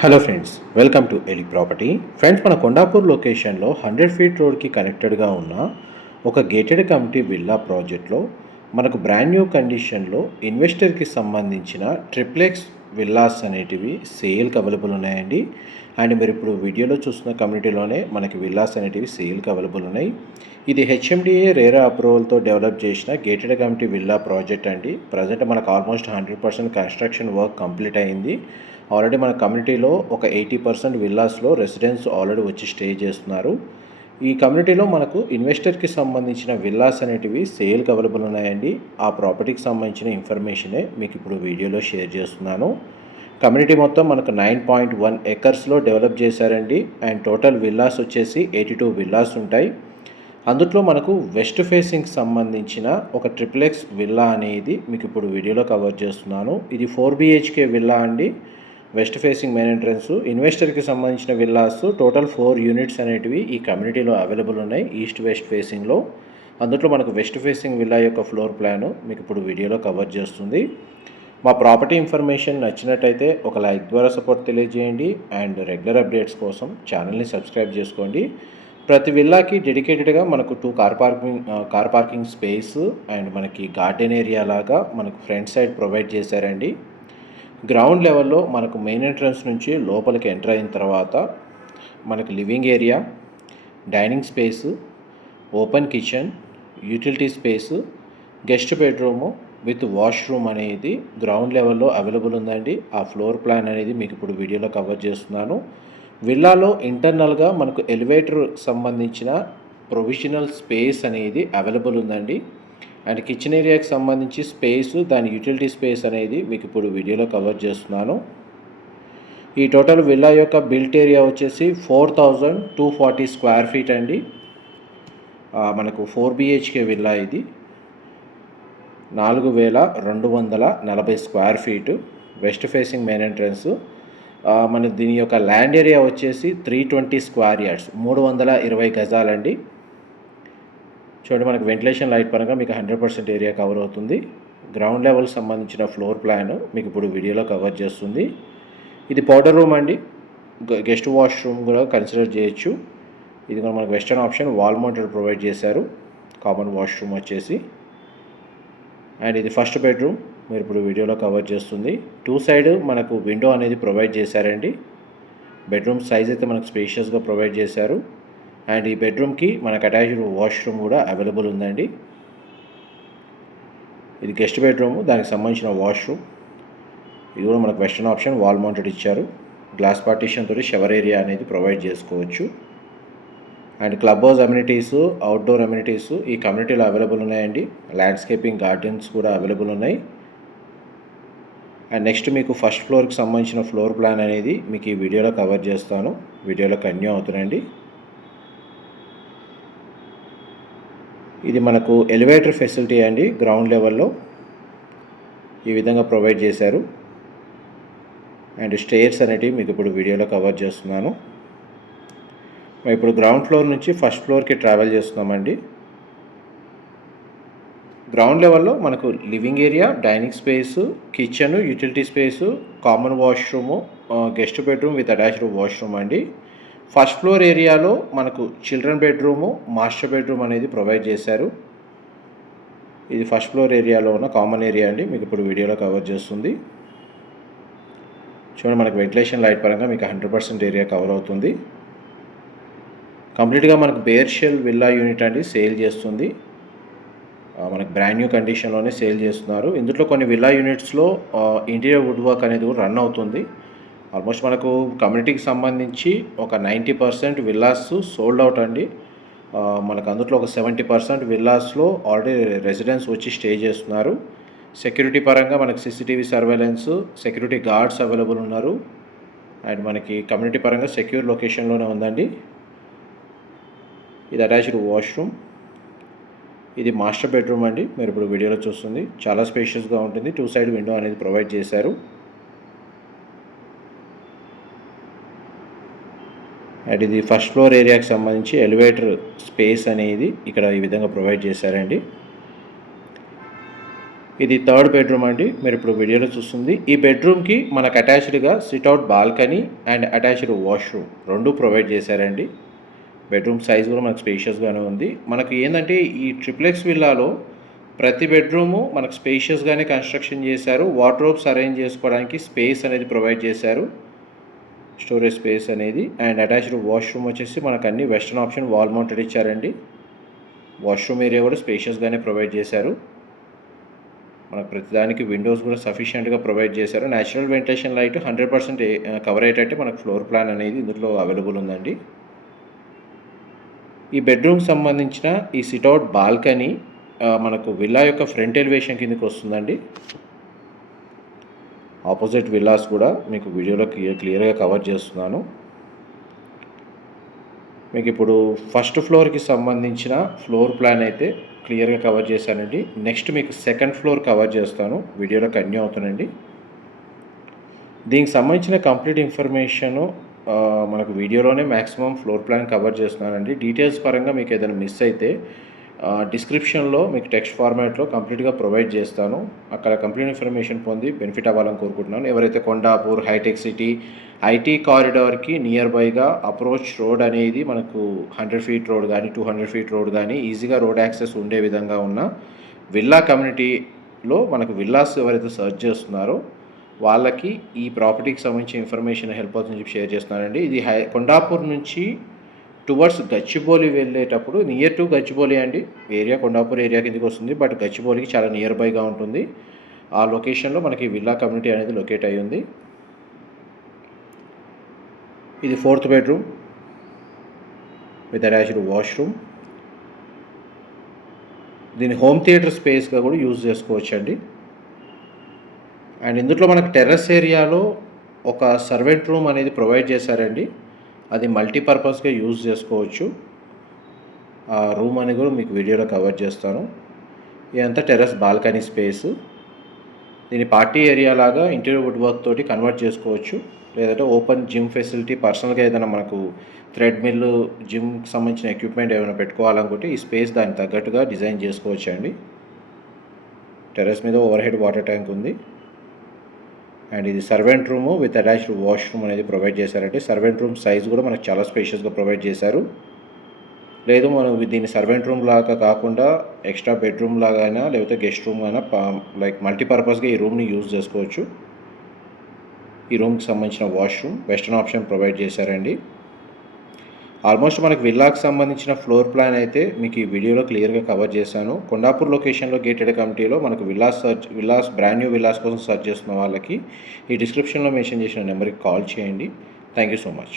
Hello friends welcome to ఎలి property friends మన కొండాపూర్ లొకేషన్లో హండ్రెడ్ ఫీట్ రోడ్కి కనెక్టెడ్గా ఉన్న ఒక గేటెడ్ కమిటీ విల్లా ప్రాజెక్ట్లో మనకు బ్రాండ్ న్యూ కండిషన్లో ఇన్వెస్టర్కి సంబంధించిన ట్రిప్లెక్స్ విల్లాస్ అనేటివి సేల్కి అవైలబుల్ ఉన్నాయండి. అండ్ మీరు ఇప్పుడు వీడియోలో చూస్తున్న కమ్యూనిటీలోనే మనకి విల్లాస్ అనేటివి సేల్కి అవైలబుల్ ఉన్నాయి. ఇది హెచ్ఎండిఏ రేరా అప్రూవల్తో డెవలప్ చేసిన గేటెడ్ కమిటీ విల్లా ప్రాజెక్ట్ అండి. ప్రజెంట్ మనకు almost hundred percent construction work complete అయింది. ఆల్రెడీ మన కమ్యూనిటీలో ఒక ఎయిటీ పర్సెంట్ విల్లాస్లో రెసిడెంట్స్ ఆల్రెడీ వచ్చి స్టే చేస్తున్నారు. ఈ కమ్యూనిటీలో మనకు ఇన్వెస్టర్కి సంబంధించిన విల్లాస్ అనేటివి సేల్కి అవైలబుల్ ఉన్నాయండి. ఆ ప్రాపర్టీకి సంబంధించిన ఇన్ఫర్మేషనే మీకు ఇప్పుడు వీడియోలో షేర్ చేస్తున్నాను. కమ్యూనిటీ మొత్తం మనకు నైన్ పాయింట్ వన్ ఎకర్స్లో డెవలప్ చేశారండి. అండ్ టోటల్ విల్లాస్ వచ్చేసి ఎయిటీ టూ విల్లాస్ ఉంటాయి. అందులో మనకు వెస్ట్ ఫేసింగ్ సంబంధించిన ఒక ట్రిప్లెక్స్ విల్లా అనేది మీకు ఇప్పుడు వీడియోలో కవర్ చేస్తున్నాను. ఇది ఫోర్ బిహెచ్కే విల్లా అండి. వెస్ట్ ఫేసింగ్ మెయిన్ ఎంట్రన్స్ ఇన్వెస్టర్కి సంబంధించిన విల్లాస్ టోటల్ ఫోర్ యూనిట్స్ అనేటివి ఈ కమ్యూనిటీలో అవైలబుల్ ఉన్నాయి ఈస్ట్ వెస్ట్ ఫేసింగ్లో. అందులో మనకు వెస్ట్ ఫేసింగ్ విల్లా యొక్క ఫ్లోర్ ప్లాన్ మీకు ఇప్పుడు వీడియోలో కవర్ చేస్తుంది. మా ప్రాపర్టీ ఇన్ఫర్మేషన్ నచ్చినట్టయితే ఒక లైక్ ద్వారా సపోర్ట్ తెలియజేయండి అండ్ రెగ్యులర్ అప్డేట్స్ కోసం ఛానల్ని సబ్స్క్రైబ్ చేసుకోండి. ప్రతి విల్లాకి డెడికేటెడ్గా మనకు two car parking car parking space and మనకి గార్డెన్ ఏరియా లాగా మనకు ఫ్రంట్ సైడ్ ప్రొవైడ్ చేశారండి. గ్రౌండ్ లెవెల్లో మనకు మెయిన్ ఎంట్రన్స్ నుంచి లోపలికి ఎంటర్ అయిన తర్వాత మనకు living area dining space open kitchen utility space guest bedroom with washroom అనేది గ్రౌండ్ లెవెల్లో అవైలబుల్ ఉందండి. ఆ ఫ్లోర్ ప్లాన్ అనేది మీకు ఇప్పుడు వీడియోలో కవర్ చేస్తున్నాను. విల్లాలో ఇంటర్నల్గా మనకు ఎలివేటర్ సంబంధించిన ప్రొవిజనల్ స్పేస్ అనేది అవైలబుల్ ఉందండి. అండ్ కిచెన్ ఏరియాకి సంబంధించి స్పేస్ దాని యూటిలిటీ స్పేస్ అనేది మీకు ఇప్పుడు వీడియోలో కవర్ చేస్తున్నాను. ఈ టోటల్ విల్లా యొక్క బిల్ట్ ఏరియా వచ్చేసి four thousand two forty square feet అండి. మనకు ఫోర్ బిహెచ్కే విల్లా ఇది. నాలుగు వేల రెండు వందల నలభై square feet west facing main entrance మన దీని యొక్క ల్యాండ్ ఏరియా వచ్చేసి త్రీ ట్వంటీ స్క్వేర్ యార్డ్స్ మూడు వందల ఇరవై గజాలండి. చూడండి మనకు వెంటిలేషన్ లైట్ పరంగా మీకు హండ్రెడ్ పర్సెంట్ ఏరియా కవర్ అవుతుంది. గ్రౌండ్ లెవెల్ సంబంధించిన ఫ్లోర్ ప్లాన్ మీకు ఇప్పుడు వీడియోలో కవర్ చేస్తుంది. ఇది పౌడర్ రూమ్ అండి. గ- గెస్ట్ వాష్రూమ్ కూడా కన్సిడర్ చేయొచ్చు. ఇది కూడా మనకు western option wall mounted provide చేశారు. కామన్ వాష్రూమ్ వచ్చేసి. అండ్ ఇది ఫస్ట్ బెడ్రూమ్ మీరు ఇప్పుడు వీడియోలో కవర్ చేస్తుంది. టూ సైడ్ మనకు విండో అనేది ప్రొవైడ్ చేశారండి. బెడ్రూమ్ సైజ్ అయితే మనకు స్పేషియస్గా ప్రొవైడ్ చేశారు. అండ్ ఈ బెడ్రూమ్కి మనకు అటాచ్డ్ వాష్రూమ్ కూడా అవైలబుల్ ఉందండి. ఇది గెస్ట్ బెడ్రూమ్ దానికి సంబంధించిన వాష్రూమ్. ఇది కూడా మనకు వెస్టర్న్ ఆప్షన్ వాల్ మౌంటెడ్ ఇచ్చారు. గ్లాస్ పార్టీషన్ తోటి షవర్ ఏరియా అనేది ప్రొవైడ్ చేసుకోవచ్చు. And club house amenities outdoor amenities ఈ కమ్యూనిటీలో అవైలబుల్ ఉన్నాయండి. ల్యాండ్స్కేపింగ్ గార్డెన్స్ కూడా అవైలబుల్ ఉన్నాయి. అండ్ నెక్స్ట్ మీకు ఫస్ట్ ఫ్లోర్కి సంబంధించిన ఫ్లోర్ ప్లాన్ అనేది మీకు ఈ వీడియోలో కవర్ చేస్తాను. వీడియోలో కన్యూ అవుతుందండి. ఇది మనకు ఎలివేటర్ ఫెసిలిటీ అండి గ్రౌండ్ లెవెల్లో ఈ విధంగా ప్రొవైడ్ చేశారు. అండ్ స్టేర్స్ అనేటివి మీకు ఇప్పుడు వీడియోలో కవర్ చేస్తున్నాను. మేము ఇప్పుడు గ్రౌండ్ ఫ్లోర్ నుంచి ఫస్ట్ ఫ్లోర్కి ట్రావెల్ చేస్తున్నామండి. గ్రౌండ్ లెవెల్లో మనకు living area dining space kitchen utility space common washroom guest bedroom with attached washroom అండి. ఫస్ట్ ఫ్లోర్ ఏరియాలో మనకు చిల్డ్రన్ బెడ్రూము మాస్టర్ బెడ్రూమ్ అనేది ప్రొవైడ్ చేశారు. ఇది ఫస్ట్ ఫ్లోర్ ఏరియాలో ఉన్న కామన్ ఏరియా అండి. మీకు ఇప్పుడు వీడియోలో కవర్ చేస్తుంది. చూడండి మనకు వెంటిలేషన్ లైట్ పరంగా మీకు హండ్రెడ్ పర్సెంట్ ఏరియా కవర్ అవుతుంది. కంప్లీట్గా మనకు బేర్ షెల్ విల్లా యూనిట్ అండి సేల్ చేస్తుంది. మనకు బ్రాండ్ న్యూ కండిషన్లోనే సేల్ చేస్తున్నారు. ఇందులో కొన్ని విల్లా యూనిట్స్లో ఇంటీరియర్ వుడ్ వర్క్ అనేది కూడా రన్ అవుతుంది. ఆల్మోస్ట్ మనకు కమ్యూనిటీకి సంబంధించి ఒక ninety percent villas sold out అండి. మనకు అందులో ఒక సెవెంటీ పర్సెంట్ విల్లాస్లో ఆల్రెడీ రెసిడెంట్స్ వచ్చి స్టే చేస్తున్నారు. సెక్యూరిటీ పరంగా మనకి CCTV surveillance security guards available ఉన్నారు. అండ్ మనకి కమ్యూనిటీ పరంగా సెక్యూర్ లొకేషన్లోనే ఉందండి. ఇది అటాచ్డ్ వాష్రూమ్. ఇది మాస్టర్ బెడ్రూమ్ అండి. మీరు ఇప్పుడు వీడియోలో చూస్తుంది. చాలా స్పేషియస్గా ఉంటుంది. టూ సైడ్ విండో అనేది ప్రొవైడ్ చేశారు. అండ్ ఇది ఫస్ట్ ఫ్లోర్ ఏరియాకి సంబంధించి ఎలివేటర్ స్పేస్ అనేది ఇక్కడ ఈ విధంగా ప్రొవైడ్ చేశారండి. ఇది థర్డ్ బెడ్రూమ్ అండి. మీరు ఇప్పుడు వీడియోలో చూస్తుంది. ఈ బెడ్రూమ్కి మనకు అటాచ్డ్గా sit out balcony and attached washroom రెండు ప్రొవైడ్ చేశారండి. బెడ్రూమ్ సైజ్ కూడా మనకు స్పేషియస్గానే ఉంది. మనకు ఏంటంటే ఈ ట్రిప్లెక్స్ విల్లాలో ప్రతి బెడ్రూము మనకు స్పేషియస్గానే కన్స్ట్రక్షన్ చేశారు. వార్డ్రోబ్స్ అరేంజ్ చేసుకోవడానికి స్పేస్ అనేది ప్రొవైడ్ చేశారు. స్టోరేజ్ స్పేస్ అనేది అండ్ అటాచ్డ్ వాష్రూమ్ వచ్చేసి మనకు అన్ని వెస్ట్రన్ ఆప్షన్ వాల్ మౌంటెడ్ ఇచ్చారండి. వాష్రూమ్ ఏరియా కూడా స్పేషియస్గానే ప్రొవైడ్ చేశారు. మనకు ప్రతిదానికి విండోస్ కూడా సఫిషియెంట్గా ప్రొవైడ్ చేశారు. Natural ventilation light hundred percent cover అయ్యేటట్టు మనకు ఫ్లోర్ ప్లాన్ అనేది ఇందులో అవైలబుల్ ఉందండి. ఈ బెడ్రూమ్ సంబంధించిన ఈ సిట్అవుట్ బాల్కనీ మనకు విల్లా యొక్క ఫ్రంట్ ఎలివేషన్ కిందకి వస్తుందండి. ఆపోజిట్ విల్లాస్ కూడా మీకు వీడియోలో క్లియర్ క్లియర్గా కవర్ చేస్తున్నాను. మీకు ఇప్పుడు ఫస్ట్ ఫ్లోర్కి సంబంధించిన ఫ్లోర్ ప్లాన్ అయితే క్లియర్గా కవర్ చేశానండి. నెక్స్ట్ మీకు సెకండ్ ఫ్లోర్ కవర్ చేస్తాను. వీడియోలో కన్యూ అవుతానండి. దీనికి సంబంధించిన కంప్లీట్ ఇన్ఫర్మేషను మనకు వీడియోలోనే మ్యాక్సిమం ఫ్లోర్ ప్లాన్ కవర్ చేస్తున్నానండి. డీటెయిల్స్ పరంగా మీకు ఏదైనా మిస్ అయితే డిస్క్రిప్షన్లో మీకు టెక్స్ట్ ఫార్మాట్లో కంప్లీట్గా ప్రొవైడ్ చేస్తాను. అక్కడ కంప్లీట్ ఇన్ఫర్మేషన్ పొంది బెనిఫిట్ అవ్వాలని కోరుకుంటున్నాను. ఎవరైతే కొండాపూర్ హైటెక్ సిటీ ఐటీ కారిడార్కి నియర్ బైగా అప్రోచ్ రోడ్ అనేది మనకు హండ్రెడ్ ఫీట్ రోడ్ కానీ టూ హండ్రెడ్ ఫీట్ రోడ్ కానీ ఈజీగా రోడ్ యాక్సెస్ ఉండే విధంగా ఉన్న విల్లా కమ్యూనిటీలో మనకు విల్లాస్ ఎవరైతే సర్చ్ చేస్తున్నారో వాళ్ళకి ఈ ప్రాపర్టీకి సంబంధించిన ఇన్ఫర్మేషన్ హెల్ప్ అవుతుందని చెప్పి షేర్ చేస్తున్నానండి. ఇది హై కొండాపూర్ నుంచి టువర్డ్స్ గచ్చిబౌలి వెళ్ళేటప్పుడు నియర్ టు గచ్చిబౌలి అండి. ఏరియా కొండాపూర్ ఏరియా కిందకి వస్తుంది. బట్ గచ్చిబౌలికి చాలా నియర్ బైగా ఉంటుంది. ఆ లొకేషన్లో మనకి విల్లా కమ్యూనిటీ అనేది లొకేట్ అయ్యి ఉంది. ఇది fourth bedroom with attached washroom దీన్ని హోమ్ థియేటర్ స్పేస్గా కూడా యూజ్ చేసుకోవచ్చు అండి అండ్ ఇందులో మనకు టెర్రస్ ఏరియాలో ఒక సర్వెంట్ రూమ్ అనేది ప్రొవైడ్ చేశారండి. అది మల్టీపర్పస్గా యూజ్ చేసుకోవచ్చు. ఆ రూమ్ అని కూడా మీకు వీడియోలో కవర్ చేస్తాను. ఇదంతా టెర్రస్ బాల్కనీ స్పేస్ దీని పార్టీ ఏరియా లాగా ఇంటీరియర్ వుడ్ వర్క్ తోటి కన్వర్ట్ చేసుకోవచ్చు. లేదంటే ఓపెన్ జిమ్ ఫెసిలిటీ పర్సనల్గా ఏదైనా మనకు థ్రెడ్ మిల్ జిమ్కి సంబంధించిన ఎక్విప్మెంట్ ఏమైనా పెట్టుకోవాలనుకుంటే ఈ స్పేస్ దానికి తగ్గట్టుగా డిజైన్ చేసుకోవచ్చు అండి టెర్రస్ మీద ఓవర్ హెడ్ వాటర్ ట్యాంక్ ఉంది. అండ్ ఇది servant room with attached washroom అనేది ప్రొవైడ్ చేశారంటే సర్వెంట్ రూమ్ సైజ్ కూడా మనకు చాలా స్పేషియస్గా ప్రొవైడ్ చేశారు. లేదు మనం దీన్ని సర్వెంట్ రూమ్ లాగా కాకుండా ఎక్స్ట్రా బెడ్రూమ్ లాగైనా లేకపోతే గెస్ట్ రూమ్ అయినా లైక్ మల్టీపర్పస్గా ఈ రూమ్ని యూజ్ చేసుకోవచ్చు. ఈ రూమ్కి సంబంధించిన వాష్రూమ్ వెస్టర్న్ ఆప్షన్ ప్రొవైడ్ చేశారండి. ఆల్మోస్ట్ మనకి విల్లాకి సంబంధించిన ఫ్లోర్ ప్లాన్ అయితే మీకు ఈ వీడియోలో క్లియర్గా కవర్ చేశాను. కొండాపూర్ లొకేషన్లో గేటెడ్ కమిటీలో మనకు villas search villas brand new villas కోసం సర్చ్ చేస్తున్న వాళ్ళకి ఈ డిస్క్రిప్షన్లో మెన్షన్ చేసిన నెంబర్కి కాల్ చేయండి. Thank you so much.